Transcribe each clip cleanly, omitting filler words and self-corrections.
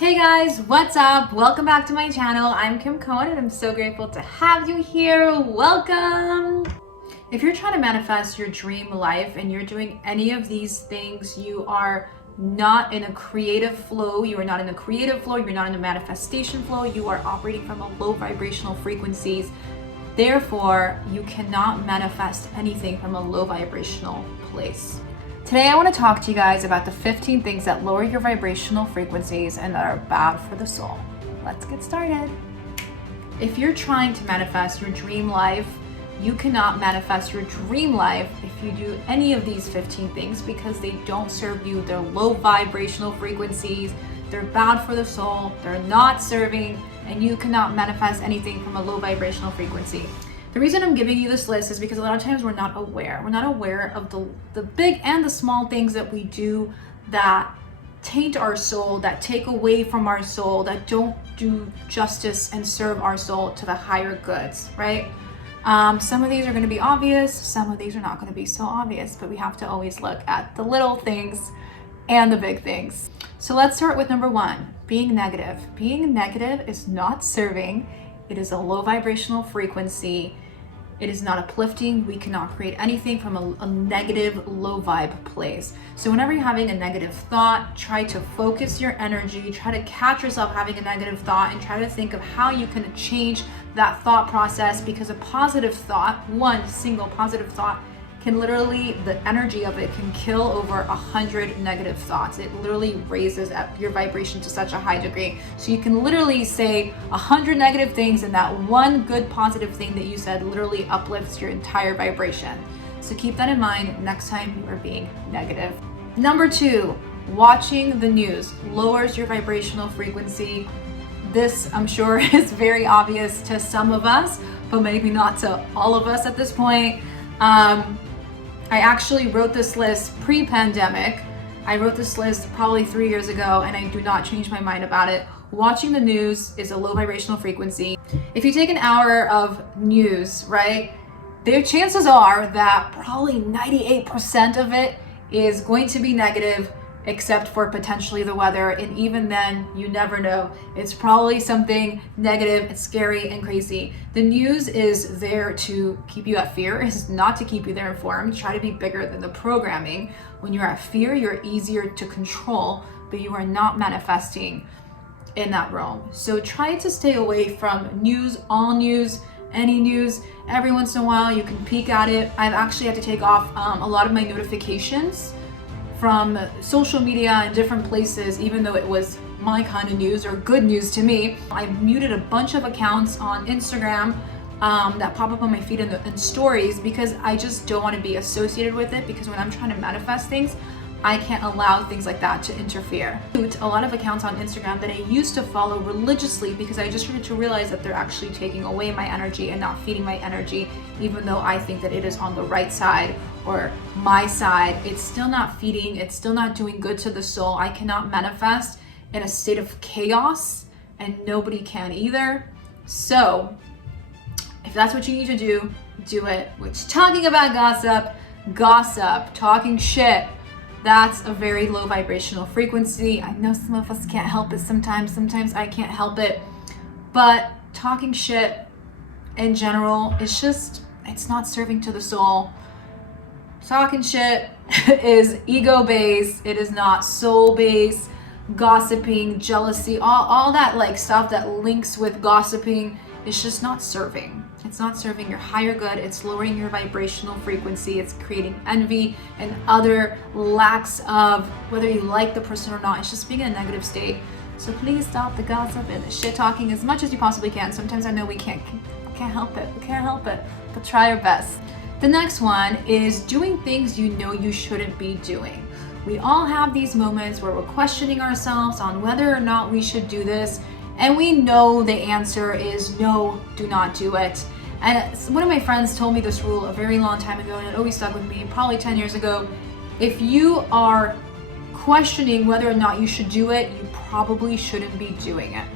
Hey guys, what's up? Welcome back to my channel. I'm Kim Cohen and I'm so grateful to have you here. Welcome! If you're trying to manifest your dream life and you're doing any of these things, you are not in a creative flow. You are not in a creative flow. You're not in a manifestation flow. You are operating from a low vibrational frequencies. Therefore, you cannot manifest anything from a low vibrational place. Today, I want to talk to you guys about the 15 things that lower your vibrational frequencies and that are bad for the soul. Let's get started. If you're trying to manifest your dream life, you cannot manifest your dream life if you do any of these 15 things because they don't serve you. They're low vibrational frequencies. They're bad for the soul. They're not serving, and you cannot manifest anything from a low vibrational frequency. The reason I'm giving you this list is because a lot of times we're not aware. We're not aware of the big and the small things that we do that taint our soul, that take away from our soul, that don't do justice and serve our soul to the higher goods, right? Some of these are going to be obvious. Some of these are not going to be so obvious, but we have to always look at the little things and the big things. So let's start with number one, being negative. Being negative is not serving. It is a low vibrational frequency. It is not uplifting. We cannot create anything from a negative, low vibe place. So whenever you're having a negative thought, try to focus your energy, try to catch yourself having a negative thought and try to think of how you can change that thought process, because a positive thought, one single positive thought, can literally, the energy of it can kill over 100 negative thoughts. It literally raises up your vibration to such a high degree. So you can literally say 100 negative things, and that one good positive thing that you said literally uplifts your entire vibration. So keep that in mind next time you are being negative. Number two, watching the news lowers your vibrational frequency. This, I'm sure, is very obvious to some of us, but maybe not to all of us at this point. I actually wrote this list pre-pandemic. I wrote this list probably 3 years ago, and I do not change my mind about it. Watching the news is a low vibrational frequency. If you take an hour of news, right, the chances are that probably 98% of it is going to be negative, except for potentially the weather. And even then, you never know. It's probably something negative, it's scary and crazy. The news is there to keep you at fear. It's not to keep you there informed. Try to be bigger than the programming. When you're at fear, you're easier to control, but you are not manifesting in that realm. So try to stay away from news, all news, any news. Every once in a while, you can peek at it. I've actually had to take off a lot of my notifications from social media and different places, even though it was my kind of news or good news to me. I muted a bunch of accounts on Instagram that pop up on my feed in stories, because I just don't want to be associated with it, because when I'm trying to manifest things, I can't allow things like that to interfere. A lot of accounts on Instagram that I used to follow religiously, because I just started to realize that they're actually taking away my energy and not feeding my energy, even though I think that it is on the right side or my side. It's still not feeding, it's still not doing good to the soul. I cannot manifest in a state of chaos, and nobody can either. So if that's what you need to do, do it. Which, talking about gossip, talking shit, that's a very low vibrational frequency. I know some of us can't help it sometimes I can't help it, but talking shit in general, it's not serving to the soul. Talking shit is ego-based, it is not soul-based. Gossiping, jealousy, all that like stuff that links with gossiping is just not serving. It's not serving your higher good. It's lowering your vibrational frequency. It's creating envy and other lacks of whether you like the person or not. It's just being in a negative state. So please stop the gossip and the shit talking as much as you possibly can. Sometimes I know we can't help it, but try our best. The next one is doing things you know you shouldn't be doing. We all have these moments where we're questioning ourselves on whether or not we should do this, and we know the answer is no, do not do it. And one of my friends told me this rule a very long time ago, and it always stuck with me, probably 10 years ago. If you are questioning whether or not you should do it, you probably shouldn't be doing it.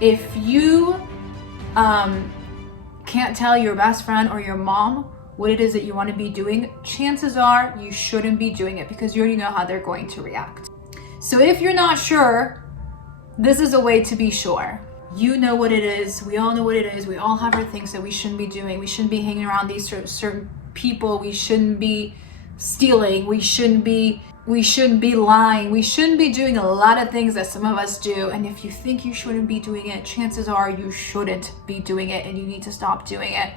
If you can't tell your best friend or your mom what it is that you want to be doing, chances are you shouldn't be doing it, because you already know how they're going to react. So if you're not sure this is a way to be sure. You know what it is. We all know what it is. We all have our things that we shouldn't be doing. We shouldn't be hanging around these certain people. We shouldn't be stealing. We shouldn't be lying. We shouldn't be doing a lot of things that some of us do. And if you think you shouldn't be doing it, chances are you shouldn't be doing it, and you need to stop doing it.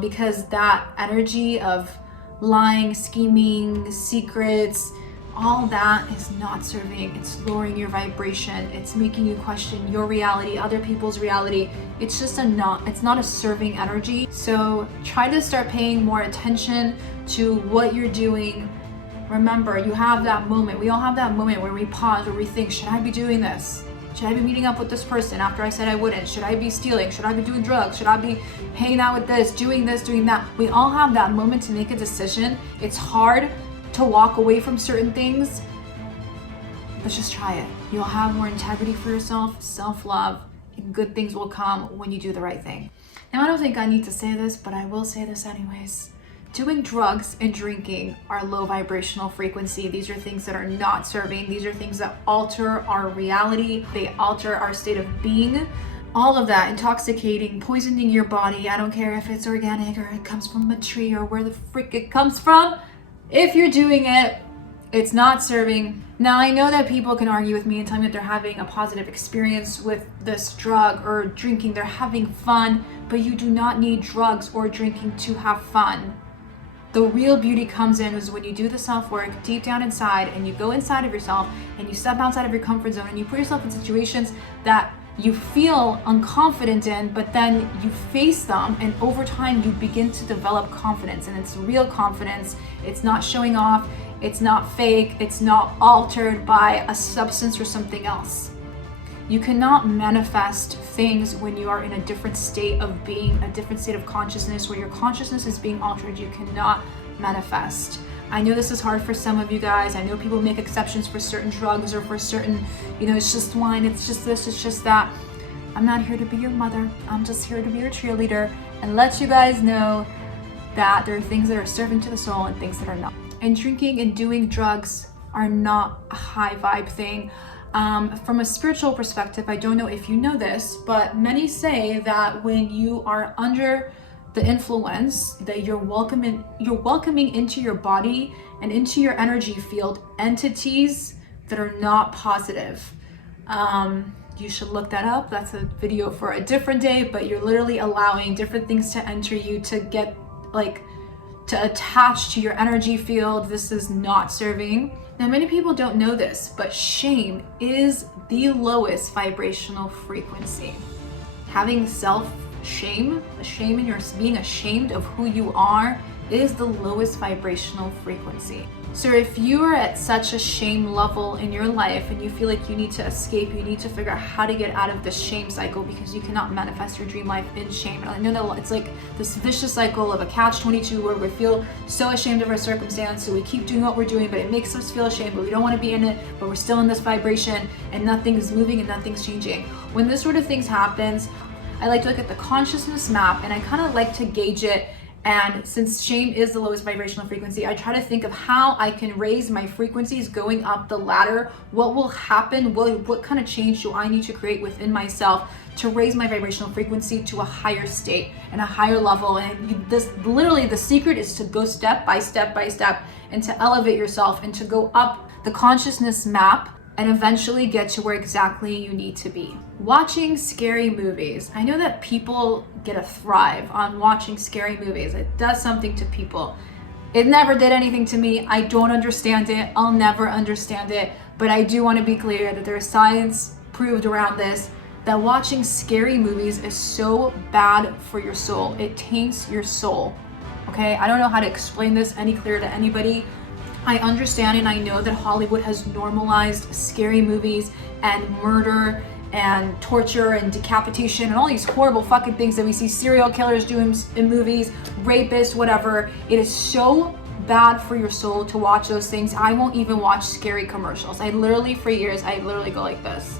Because that energy of lying, scheming, secrets, all that is not serving. It's lowering your vibration. It's making you question your reality, other people's reality. It's just it's not a serving energy. So try to start paying more attention to what you're doing. Remember, you have that moment. We all have that moment where we pause, where we think, should I be doing this? Should I be meeting up with this person after I said I wouldn't? Should I be stealing? Should I be doing drugs? Should I be hanging out with this, doing that? We all have that moment to make a decision. It's hard to walk away from certain things, but just try it. You'll have more integrity for yourself, self-love, and good things will come when you do the right thing. Now, I don't think I need to say this, but I will say this anyways. Doing drugs and drinking are low vibrational frequency. These are things that are not serving. These are things that alter our reality. They alter our state of being. All of that, intoxicating, poisoning your body. I don't care if it's organic or it comes from a tree or where the frick it comes from. If you're doing it, it's not serving. Now, I know that people can argue with me and tell me that they're having a positive experience with this drug or drinking. They're having fun, but you do not need drugs or drinking to have fun. The real beauty comes in is when you do the self-work deep down inside, and you go inside of yourself and you step outside of your comfort zone and you put yourself in situations that you feel unconfident in, but then you face them, and over time you begin to develop confidence, and it's real confidence. It's not showing off, it's not fake, it's not altered by a substance or something else. You cannot manifest things when you are in a different state of being, a different state of consciousness, where your consciousness is being altered. You cannot manifest. I know this is hard for some of you guys. I know people make exceptions for certain drugs or for certain, it's just wine, it's just this, it's just that. I'm not here to be your mother. I'm just here to be your cheerleader and let you guys know that there are things that are serving to the soul and things that are not. And drinking and doing drugs are not a high vibe thing. From a spiritual perspective, I don't know if you know this, but many say that when you are under the influence, that you're welcoming into your body and into your energy field entities that are not positive. You should look that up. That's a video for a different day, but you're literally allowing different things to enter you, to get to attach to your energy field. This is not serving. Now, many people don't know this, but shame is the lowest vibrational frequency. Having self-shame, shame in your being ashamed of who you are, is the lowest vibrational frequency. So if you are at such a shame level in your life and you feel like you need to escape, you need to figure out how to get out of this shame cycle, because you cannot manifest your dream life in shame. And I know that it's like this vicious cycle of a catch-22 where we feel so ashamed of our circumstance, so we keep doing what we're doing, but it makes us feel ashamed, but we don't want to be in it, but we're still in this vibration and nothing is moving and nothing's changing. When this sort of things happens, I like to look at the consciousness map and I kind of like to gauge it. And since shame is the lowest vibrational frequency, I try to think of how I can raise my frequencies going up the ladder. What will happen? What kind of change do I need to create within myself to raise my vibrational frequency to a higher state and a higher level? And literally the secret is to go step by step by step and to elevate yourself and to go up the consciousness map and eventually get to where exactly you need to be. Watching scary movies. I know that people get a thrive on watching scary movies. It does something to people. It never did anything to me. I don't understand it. I'll never understand it. But I do want to be clear that there's science proved around this, that watching scary movies is so bad for your soul. It taints your soul. Okay? I don't know how to explain this any clearer to anybody. I understand and I know that Hollywood has normalized scary movies and murder and torture and decapitation and all these horrible fucking things that we see serial killers do in movies, rapists, whatever. It is so bad for your soul to watch those things. I won't even watch scary commercials. For years, I literally go like this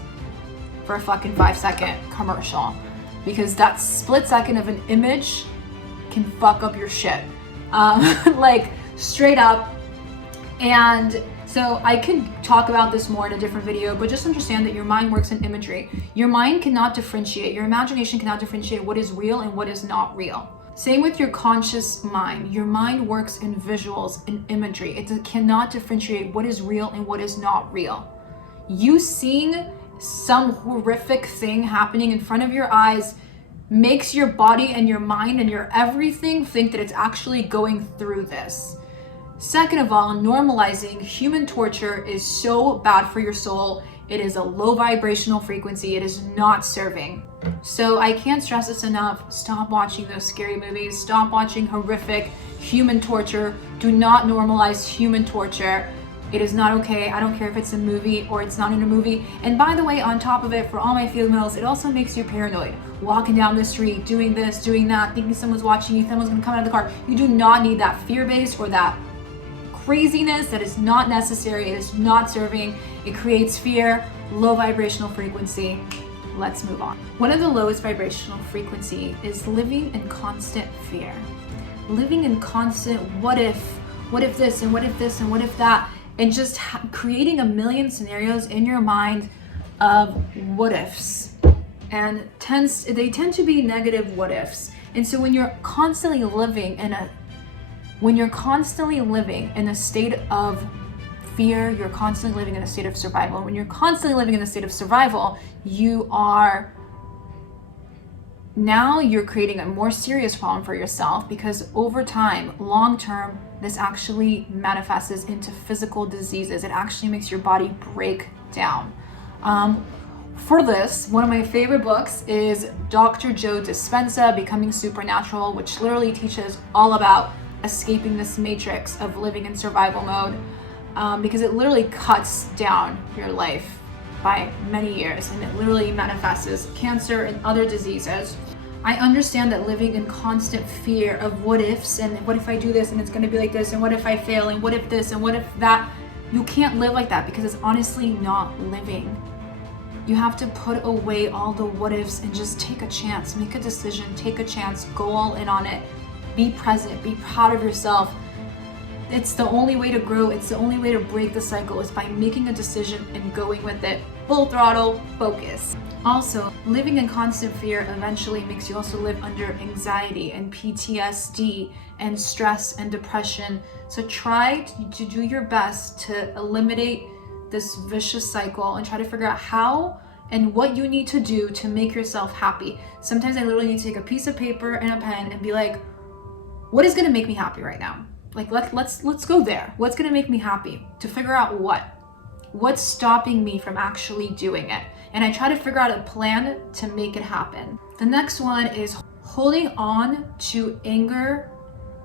for a fucking 5-second commercial, because that split second of an image can fuck up your shit. Like straight up. And So I could talk about this more in a different video, but just understand that your mind works in imagery. Your mind cannot differentiate, your imagination cannot differentiate what is real and what is not real. Same with your conscious mind. Your mind works in visuals and imagery. It cannot differentiate what is real and what is not real. You seeing some horrific thing happening in front of your eyes makes your body and your mind and your everything think that it's actually going through this. Second of all, normalizing human torture is so bad for your soul. It is a low vibrational frequency. It is not serving. So I can't stress this enough. Stop watching those scary movies. Stop watching horrific human torture. Do not normalize human torture. It is not okay. I don't care if it's a movie or it's not in a movie. And by the way, on top of it, for all my females, it also makes you paranoid. Walking down the street, doing this, doing that, thinking someone's watching you, someone's gonna come out of the car. You do not need that fear-based or that craziness. That is not necessary. It is not serving. It creates fear, low vibrational frequency. Let's move on. One of the lowest vibrational frequency is living in constant fear. Living in constant what if this and what if this and what if that, and just creating a million scenarios in your mind of what ifs. And they tend to be negative what ifs. And so when you're constantly living in a state of fear, you're constantly living in a state of survival. And when you're constantly living in a state of survival, you're creating a more serious problem for yourself, because over time, long term, this actually manifests into physical diseases. It actually makes your body break down. For this, one of my favorite books is Dr. Joe Dispenza, Becoming Supernatural, which literally teaches all about escaping this matrix of living in survival mode, because it literally cuts down your life by many years, and it literally manifests as cancer and other diseases. I understand that living in constant fear of what ifs, and what if I do this and it's going to be like this, and what if I fail, and what if this and what if that. You can't live like that, because it's honestly not living. You have to put away all the what ifs and just take a chance, make a decision, take a chance, go all in on it. Be present, be proud of yourself. It's the only way to grow. It's the only way to break the cycle, is by making a decision and going with it. Full throttle, focus. Also, living in constant fear eventually makes you also live under anxiety and PTSD and stress and depression. So try to do your best to eliminate this vicious cycle and try to figure out how and what you need to do to make yourself happy. Sometimes I literally need to take a piece of paper and a pen and be like, what is going to make me happy right now? Like, let's go there. What's going to make me happy? To figure out what's stopping me from actually doing it. And I try to figure out a plan to make it happen. The next one is holding on to anger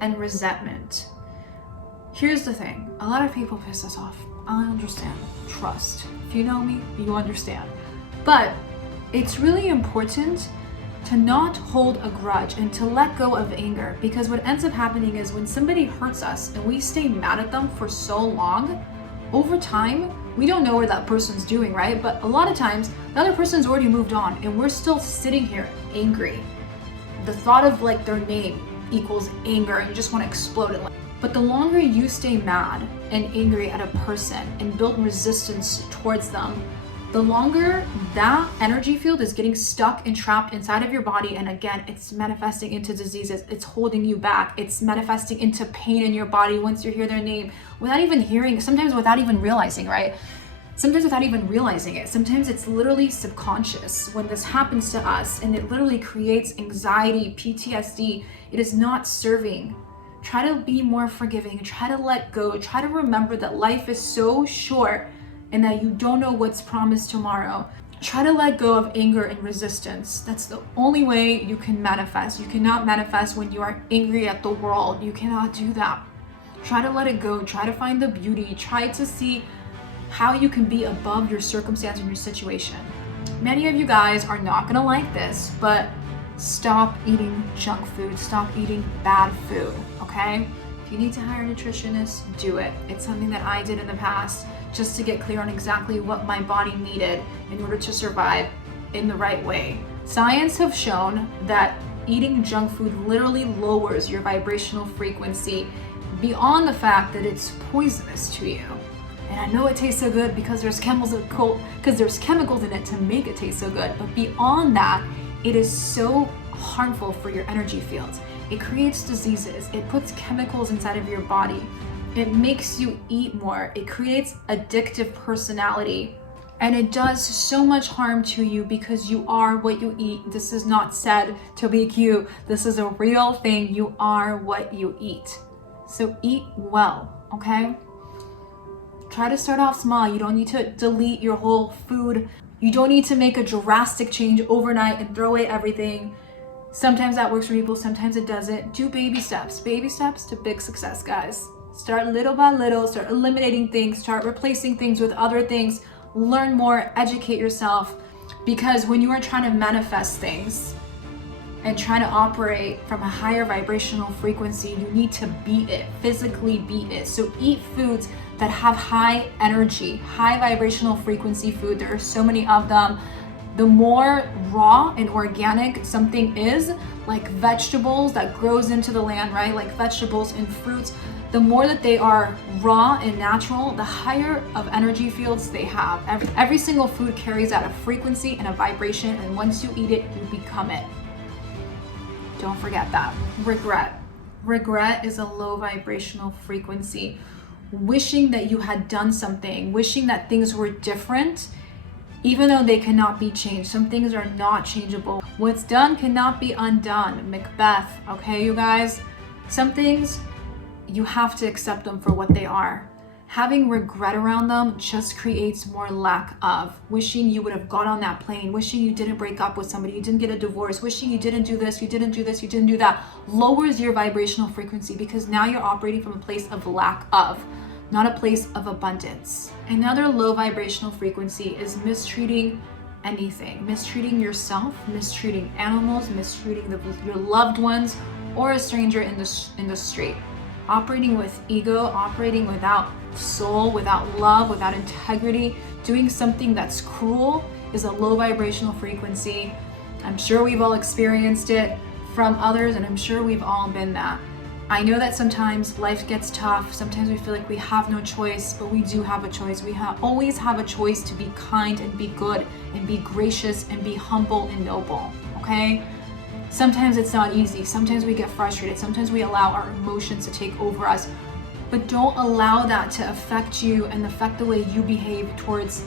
and resentment. Here's the thing. A lot of people piss us off. I understand. Trust. If you know me, you understand. But it's really important to not hold a grudge and to let go of anger, because what ends up happening is when somebody hurts us and we stay mad at them for so long, over time, we don't know what that person's doing, right? But a lot of times, the other person's already moved on and we're still sitting here angry. The thought of like their name equals anger, and you just want to explode it. But the longer you stay mad and angry at a person and build resistance towards them, the longer that energy field is getting stuck and trapped inside of your body. And again, it's manifesting into diseases. It's holding you back. It's manifesting into pain in your body once you hear their name, without even hearing, sometimes without even realizing, right? Sometimes without even realizing it. Sometimes it's literally subconscious when this happens to us, and it literally creates anxiety, PTSD. It is not serving. Try to be more forgiving. Try to let go. Try to remember that life is so short and that you don't know what's promised tomorrow. Try to let go of anger and resistance. That's the only way you can manifest. You cannot manifest when you are angry at the world. You cannot do that. Try to let it go. Try to find the beauty. Try to see how you can be above your circumstance and your situation. Many of you guys are not gonna like this, but stop eating junk food. Stop eating bad food, okay? If you need to hire a nutritionist, do it. It's something that I did in the past, just to get clear on exactly what my body needed in order to survive in the right way. Science have shown that eating junk food literally lowers your vibrational frequency beyond the fact that it's poisonous to you. And I know it tastes so good because there's chemicals in it to make it taste so good. But beyond that, it is so harmful for your energy fields. It creates diseases. It puts chemicals inside of your body. It makes you eat more. It creates addictive personality. And it does so much harm to you because you are what you eat. This is not said to be cute. This is a real thing. You are what you eat. So eat well, okay? Try to start off small. You don't need to delete your whole food. You don't need to make a drastic change overnight and throw away everything. Sometimes that works for people, sometimes it doesn't. Do baby steps to big success, guys. Start little by little, start eliminating things, start replacing things with other things. Learn more, educate yourself, because when you are trying to manifest things and trying to operate from a higher vibrational frequency, you need to beat it, physically beat it. So eat foods that have high energy, high vibrational frequency food. There are so many of them. The more raw and organic something is, like vegetables that grows into the land, right? Like vegetables and fruits, the more that they are raw and natural, the higher of energy fields they have. Every single food carries out a frequency and a vibration, and once you eat it, you become it. Don't forget that. Regret is a low vibrational frequency. Wishing that you had done something, wishing that things were different, even though they cannot be changed. Some things are not changeable. What's done cannot be undone. Macbeth, okay, you guys? Some things, you have to accept them for what they are. Having regret around them just creates more lack of. Wishing you would have got on that plane, wishing you didn't break up with somebody, you didn't get a divorce, wishing you didn't do this, you didn't do this, you didn't do that, lowers your vibrational frequency because now you're operating from a place of lack of, not a place of abundance. Another low vibrational frequency is mistreating anything. Mistreating yourself, mistreating animals, mistreating your loved ones, or a stranger in the street. Operating with ego, operating without soul, without love, without integrity, doing something that's cruel is a low vibrational frequency. I'm sure we've all experienced it from others, and I'm sure we've all been that. I know that sometimes life gets tough. Sometimes we feel like we have no choice, but we do have a choice. We always have a choice to be kind and be good and be gracious and be humble and noble, okay? Sometimes it's not easy. Sometimes we get frustrated. Sometimes we allow our emotions to take over us. But don't allow that to affect you and affect the way you behave towards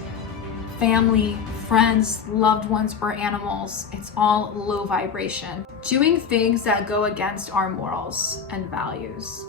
family, friends, loved ones, or animals. It's all low vibration. Doing things that go against our morals and values.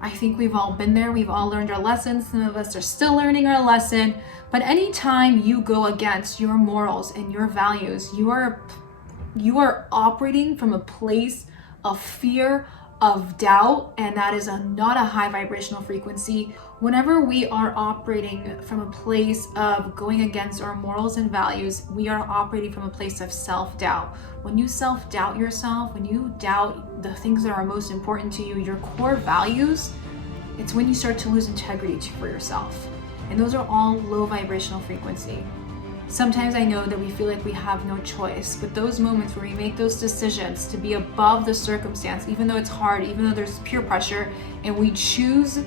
I think we've all been there. We've all learned our lessons. Some of us are still learning our lesson. But anytime you go against your morals and your values, you are operating from a place of fear, of doubt, and that is not a high vibrational frequency. Whenever we are operating from a place of going against our morals and values, we are operating from a place of self-doubt. When you self-doubt yourself, when you doubt the things that are most important to you, your core values, it's when you start to lose integrity for yourself. And those are all low vibrational frequency. Sometimes I know that we feel like we have no choice, but those moments where we make those decisions to be above the circumstance, even though it's hard, even though there's peer pressure, and we choose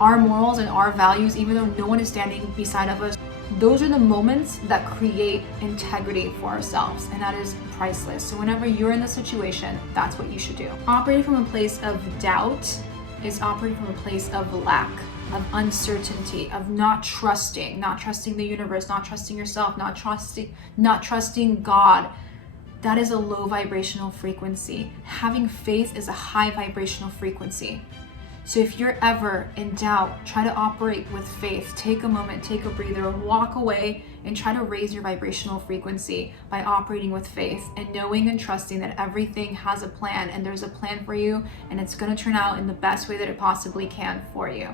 our morals and our values, even though no one is standing beside of us, those are the moments that create integrity for ourselves, and that is priceless. So whenever you're in the situation, that's what you should do. Operating from a place of doubt is operating from a place of lack, of uncertainty, of not trusting the universe, not trusting yourself, not trusting God. That is a low vibrational frequency. Having faith is a high vibrational frequency. So if you're ever in doubt, try to operate with faith. Take a moment, take a breather, walk away, and try to raise your vibrational frequency by operating with faith and knowing and trusting that everything has a plan, and there's a plan for you, and it's going to turn out in the best way that it possibly can for you.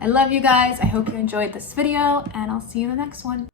I love you guys. I hope you enjoyed this video, and I'll see you in the next one.